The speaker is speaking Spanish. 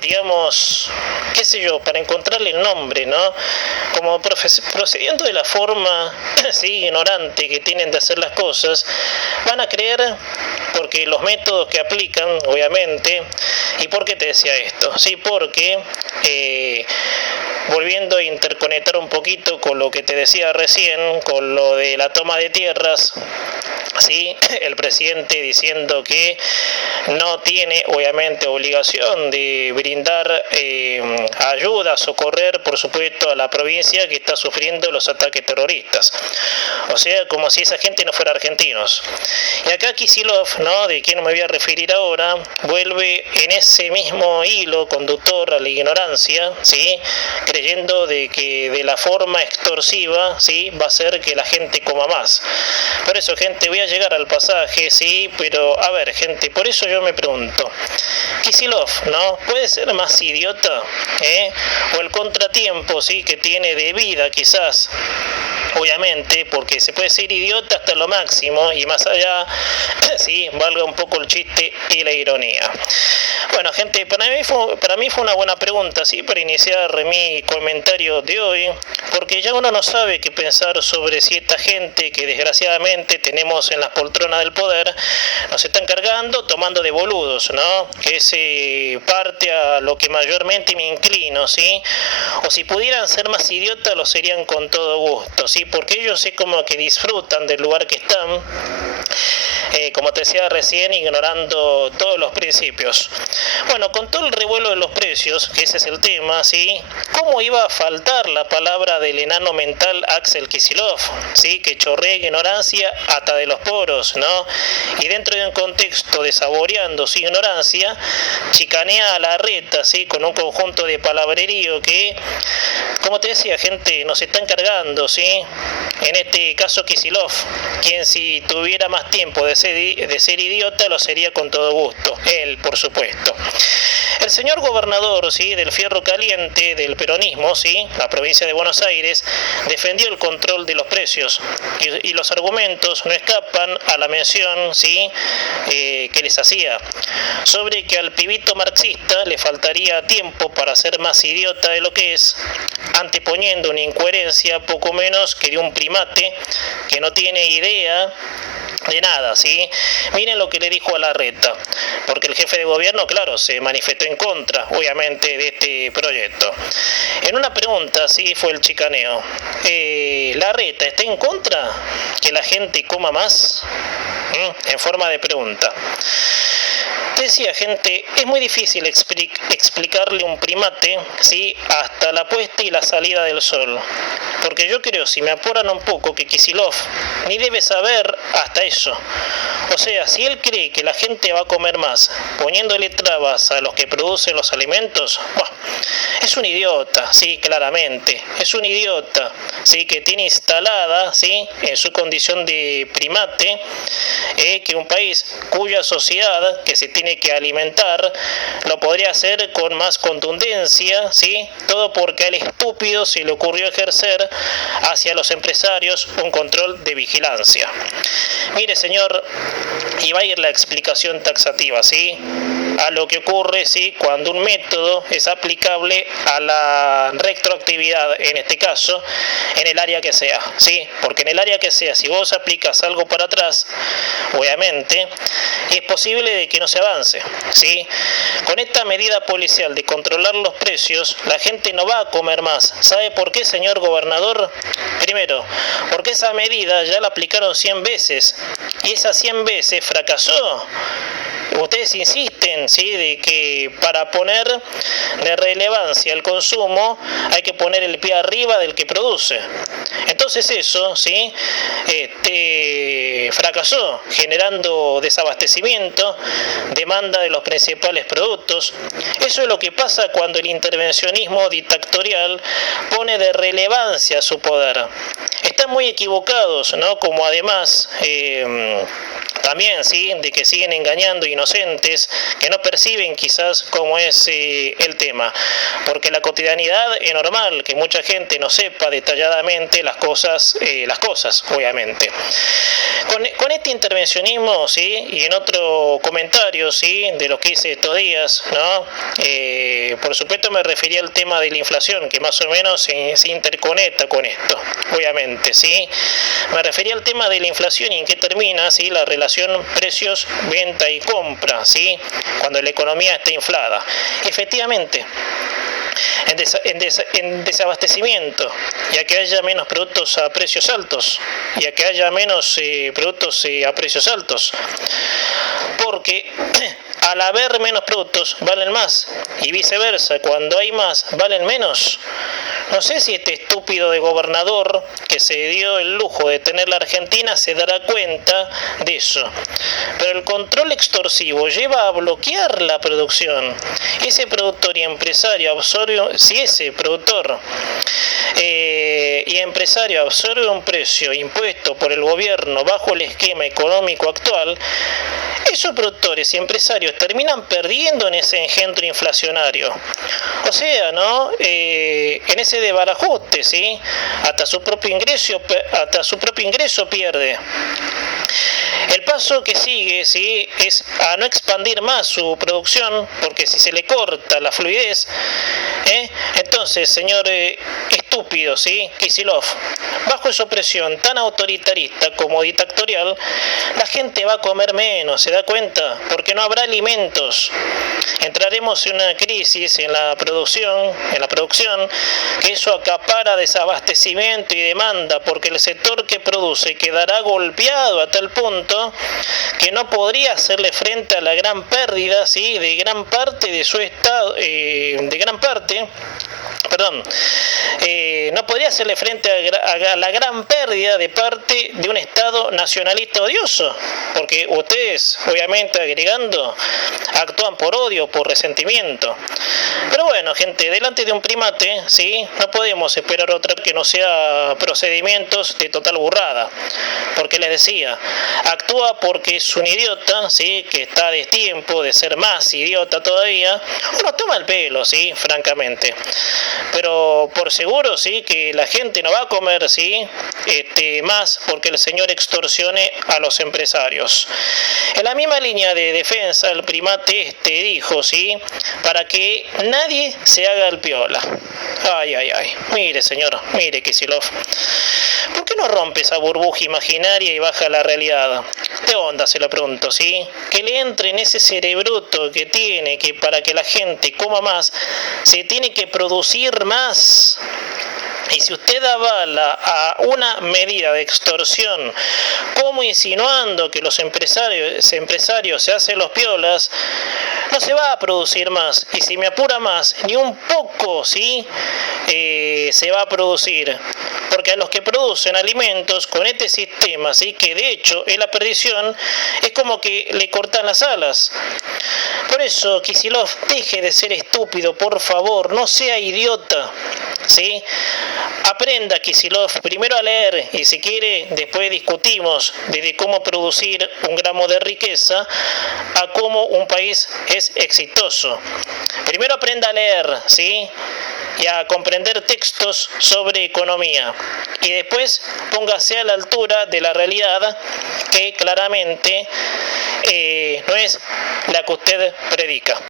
digamos, qué sé yo, para encontrarle el nombre, ¿no? Como procediendo de la forma, sí, ignorante que tienen de hacer las cosas, van a creer, porque los métodos que aplican, obviamente. ¿Y por qué te decía esto? Sí, porque volviendo a interconectar un poquito con lo que te decía recién, con lo de la toma de tierras, ¿sí? El presidente diciendo que no tiene obviamente obligación de brindar ayuda, socorrer por supuesto a la provincia que está sufriendo los ataques terroristas. O sea, como si esa gente no fuera argentinos. Y acá Kicillof, ¿no?, de quien me voy a referir ahora, vuelve en ese mismo hilo conductor a la ignorancia, ¿sí?, creyendo de que de la forma extorsiva, ¿sí?, va a ser que la gente coma más. Por eso, gente, voy a llegar al pasaje, sí, pero a ver, gente, por eso yo me pregunto, Kicillof, ¿no?, puede ser más idiota, o el contratiempo, sí, que tiene de vida quizás, obviamente, porque se puede ser idiota hasta lo máximo y más allá, sí, valga un poco el chiste y la ironía. Bueno, gente, para mí fue una buena pregunta, sí, para iniciar mi comentario de hoy, porque ya uno no sabe qué pensar sobre si esta gente que desgraciadamente tenemos en las poltronas del poder nos están cargando, tomando de boludos, ¿no? Que es parte a lo que mayormente me inclino, ¿sí? O si pudieran ser más idiotas, lo serían con todo gusto, ¿sí? Porque ellos sí como que disfrutan del lugar que están, como te decía recién, ignorando todos los principios. Bueno, con todo el revuelo de los precios, que ese es el tema, ¿sí?, ¿cómo iba a faltar la palabra del enano mental Axel Kicillof, ¿sí?, que chorrea ignorancia hasta de los poros, ¿no? Y dentro de un contexto de saboreando su ignorancia, chicanea a la reta, ¿sí?, con un conjunto de palabrerío que, como te decía, gente, nos están cargando, ¿sí? En este caso Kicillof, quien si tuviera más tiempo de ser idiota, lo sería con todo gusto, él, por supuesto. El señor gobernador, ¿sí?, del Fierro Caliente, del peronismo, ¿sí?, la provincia de Buenos Aires, defendió el control de los precios y los argumentos no escapan a la mención, ¿sí?, que les hacía sobre que al pibito marxista le faltaría tiempo para ser más idiota de lo que es, anteponiendo una incoherencia poco menos que de un primate que no tiene idea de nada, ¿sí? Miren lo que le dijo a Larreta, porque el jefe de gobierno, claro, se manifestó en contra, obviamente, de este proyecto. En una pregunta, sí, fue el chicaneo. ¿Larreta está en contra que la gente coma más? En forma de pregunta. Decía, gente, es muy difícil explicarle un primate, ¿sí?, hasta la puesta y la salida del sol. Porque yo creo, si me apuran un poco, que Kicillof ni debe saber hasta eso. O sea, si él cree que la gente va a comer más poniéndole trabas a los que producen los alimentos, bueno, es un idiota, sí, claramente. Es un idiota, sí, que tiene instalada, sí, en su condición de primate, que un país cuya sociedad que se tiene que alimentar lo podría hacer con más contundencia, sí, todo porque al estúpido se le ocurrió ejercer hacia los empresarios un control de vigilancia. Mire, señor, y va a ir la explicación taxativa, ¿sí?, a lo que ocurre, ¿sí?, cuando un método es aplicable a la retroactividad, en este caso, en el área que sea, ¿sí? Porque en el área que sea, si vos aplicas algo para atrás, obviamente, es posible de que no se avance, ¿sí? Con esta medida policial de controlar los precios, la gente no va a comer más. ¿Sabe por qué, señor gobernador? Primero, porque esa medida ya la aplicaron 100 veces y esas 100 veces fracasó. Ustedes insisten, ¿sí?, de que para poner de relevancia el consumo hay que poner el pie arriba del que produce. Entonces eso, ¿sí?, fracasó, generando desabastecimiento, demanda de los principales productos. Eso es lo que pasa cuando el intervencionismo dictatorial pone de relevancia su poder. Están muy equivocados, ¿no?, como además también, ¿sí?, de que siguen engañando inocentes que no perciben quizás cómo es el tema, porque la cotidianidad es normal que mucha gente no sepa detalladamente las cosas, obviamente. Con este intervencionismo, ¿sí?, y en otro comentario, ¿sí?, de lo que hice estos días, ¿no?, por supuesto me refería al tema de la inflación, que más o menos se interconecta con esto, obviamente, ¿sí? Me refería al tema de la inflación y en qué termina, ¿sí?, la relación precios, venta y compra, ¿sí?, cuando la economía está inflada. Efectivamente, en desabastecimiento, ya que haya menos productos a precios altos, ya que haya menos productos a precios altos, porque al haber menos productos valen más y viceversa, cuando hay más valen menos. No sé si este estúpido de gobernador que se dio el lujo de tener la Argentina se dará cuenta de eso. Pero el control extorsivo lleva a bloquear la producción. Ese productor y empresario absorbe, si ese productor y empresario absorbe un precio impuesto por el gobierno bajo el esquema económico actual, esos productores y empresarios terminan perdiendo en ese engendro inflacionario. O sea, ¿no?, en ese desbarajuste, ¿sí?, hasta su propio ingreso pierde. El paso que sigue, ¿sí?, es a no expandir más su producción, porque si se le corta la fluidez, entonces, señor estúpido, ¿sí?, Kicillof, bajo esa opresión tan autoritarista como dictatorial, la gente va a comer menos, ¿se da cuenta? Porque no habrá alimentos. Entraremos en una crisis en la producción, que eso acapara desabastecimiento y demanda, porque el sector que produce quedará golpeado a tal punto que no podría hacerle frente a la gran pérdida, ¿sí?, de gran parte de su estado, no podría hacerle frente a la gran pérdida de parte de un Estado nacionalista odioso, porque ustedes, obviamente agregando, actúan por odio, por resentimiento. Pero bueno, gente, delante de un primate, ¿sí?, no podemos esperar otra que no sea procedimientos de total burrada, porque les decía, actúa porque es un idiota, ¿sí?, que está a destiempo de ser más idiota todavía, o nos toma el pelo, ¿sí?, francamente. Pero por seguro, sí, que la gente no va a comer, sí, más porque el señor extorsione a los empresarios. En la misma línea de defensa, el primate dijo, sí, para que nadie se haga el piola. Ay, mire, señor, mire, Kicillof, ¿por qué no rompe esa burbuja imaginaria y baja la realidad? ¿De onda, se lo pregunto, sí? Que le entre en ese cerebruto que tiene, que para que la gente coma más, se tiene que producir más. Y si usted avala a una medida de extorsión, como insinuando que los empresarios se hacen los piolas, no se va a producir más. Y si me apura más, ni un poco, ¿sí?, se va a producir. Porque a los que producen alimentos con este sistema, ¿sí?, que de hecho es la perdición, es como que le cortan las alas. Por eso, Kicillof, deje de ser estúpido, por favor, no sea idiota, ¿sí? Aprenda, Kicillof, primero a leer y si quiere después discutimos desde cómo producir un gramo de riqueza a cómo un país es exitoso. Primero aprenda a leer, ¿sí?, y a comprender textos sobre economía y después póngase a la altura de la realidad que claramente no es la que usted predica.